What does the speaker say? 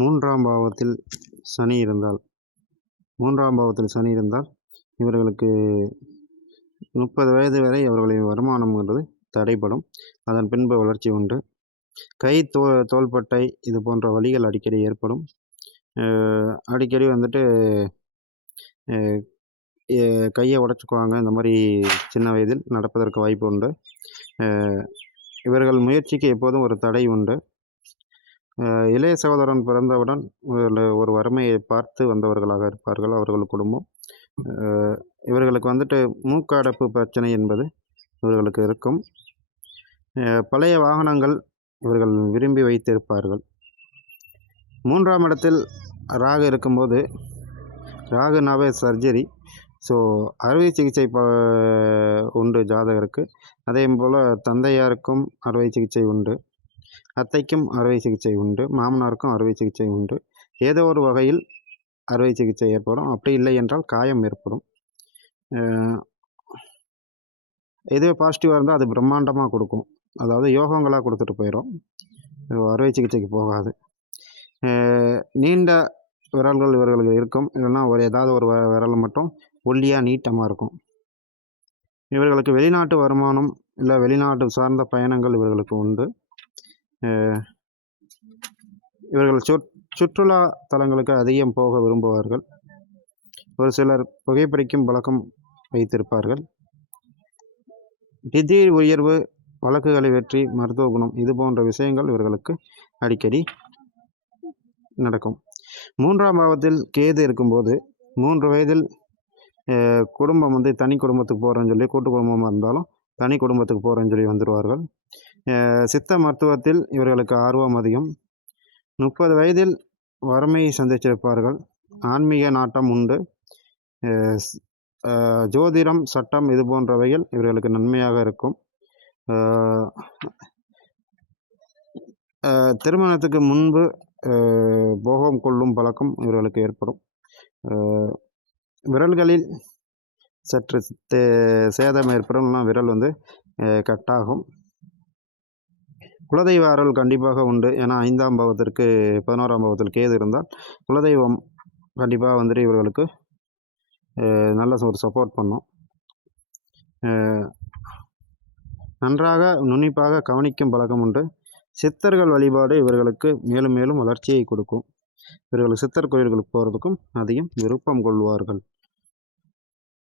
மூன்றாம் பாவத்தில் சனி இருந்தால் இவர்களுக்கு 30 வயது வரை அவர்களின் வருமானம்ங்கிறது தடைப்படும். அதன் பின்பு வளர்ச்சி உண்டு. கை தோள்பட்டை இது போன்ற வலிகள் அடிக்கடி ஏற்படும். அடிக்கடி வந்துட்டு கையை உடச்சிக்குவாங்க. இந்த மாதிரி சின்ன வயதில் நடப்பதற்கு வாய்ப்பு உண்டு. இவர்கள் முயற்சிக்கு எப்போதும் ஒரு தடை உண்டு. இளைய சகோதரன் பிறந்தவுடன் ஒரு வறுமையை பார்த்து வந்தவர்களாக இருப்பார்கள் அவர்கள் குடும்பம். இவர்களுக்கு வந்துட்டு மூக்கடைப்பு பிரச்சனை என்பது இவர்களுக்கு இருக்கும். பழைய வாகனங்கள் இவர்கள் விரும்பி வைத்திருப்பார்கள். 3ஆம் இடத்தில் ராகு இருக்கும்போது, ராகுனாவே சர்ஜரி. ஸோ அறுவை சிகிச்சை உண்டு ஜாதகருக்கு. அதே போல் தந்தையாருக்கும் அறுவை சிகிச்சை உண்டு, அத்தைக்கும் அறுவை சிகிச்சை உண்டு, மாமனாருக்கும் அறுவை சிகிச்சை உண்டு. ஏதோ ஒரு வகையில் அறுவை சிகிச்சை ஏற்படும். அப்படி இல்லை என்றால் காயம் ஏற்படும். இதுவே பாசிட்டிவாக இருந்தால் அது பிரம்மாண்டமாக கொடுக்கும். அதாவது யோகங்களாக கொடுத்துட்டு போயிடும். அறுவை சிகிச்சைக்கு போகாது. நீண்ட விரல்கள் இவர்களுக்கு இருக்கும். இல்லைன்னா ஏதாவது ஒரு விரல் மட்டும் ஒல்லியாக நீட்டமாக இருக்கும். இவர்களுக்கு வெளிநாட்டு வருமானம் இல்லை வெளிநாட்டு சார்ந்த பயணங்கள் இவர்களுக்கு உண்டு. இவர்கள் சுற்றுலா தலங்களுக்கு அதிகம் போக விரும்புவார்கள். ஒரு சிலர் புகைப்பிடிக்கும் பழக்கம் வைத்திருப்பார்கள். திடீர் உயர்வு, வழக்குகளை வெற்றி, மருத்துவ குணம் இது போன்ற விஷயங்கள் இவர்களுக்கு அடிக்கடி நடக்கும். 3ஆம் பாவத்தில் கேது இருக்கும்போது 3 வயதில் குடும்பம் தனி குடும்பத்துக்கு போகிறேன்னு சொல்லி, கூட்டு குடும்பமாக இருந்தாலும் தனி குடும்பத்துக்கு போகிறேன்னு சொல்லி வந்துடுவார்கள். சித்த மருத்துவத்தில் இவர்களுக்கு ஆர்வம் அதிகம். 30 வயதில் வறுமையை சந்திச்சிருப்பார்கள். ஆன்மீக நாட்டம் உண்டு. ஜோதிடம், சட்டம் இது போன்றவைகள் இவர்களுக்கு நன்மையாக இருக்கும். திருமணத்துக்கு முன்பு போகம் கொள்ளும் பழக்கம் இவர்களுக்கு ஏற்படும். விரல்களில் சற்று சேதம் ஏற்படும். விரல் கட்டாகும். குலதெய்வ அருள் கண்டிப்பாக உண்டு. ஏன்னா 5ஆம் பாவத்திற்கு 11ஆம் பாவத்தில் கேது இருந்தால் குலதெய்வம் கண்டிப்பாக இவர்களுக்கு நல்ல ஒரு சப்போர்ட் பண்ணும். நன்றாக நுண்ணிப்பாக கவனிக்கும் பழக்கம் உண்டு. சித்தர்கள் வழிபாடு இவர்களுக்கு மேலும் மேலும் வளர்ச்சியை கொடுக்கும். இவர்கள் சித்தர் கோயில்களுக்கு போகிறதுக்கும் அதிகம் விருப்பம் கொள்வார்கள்.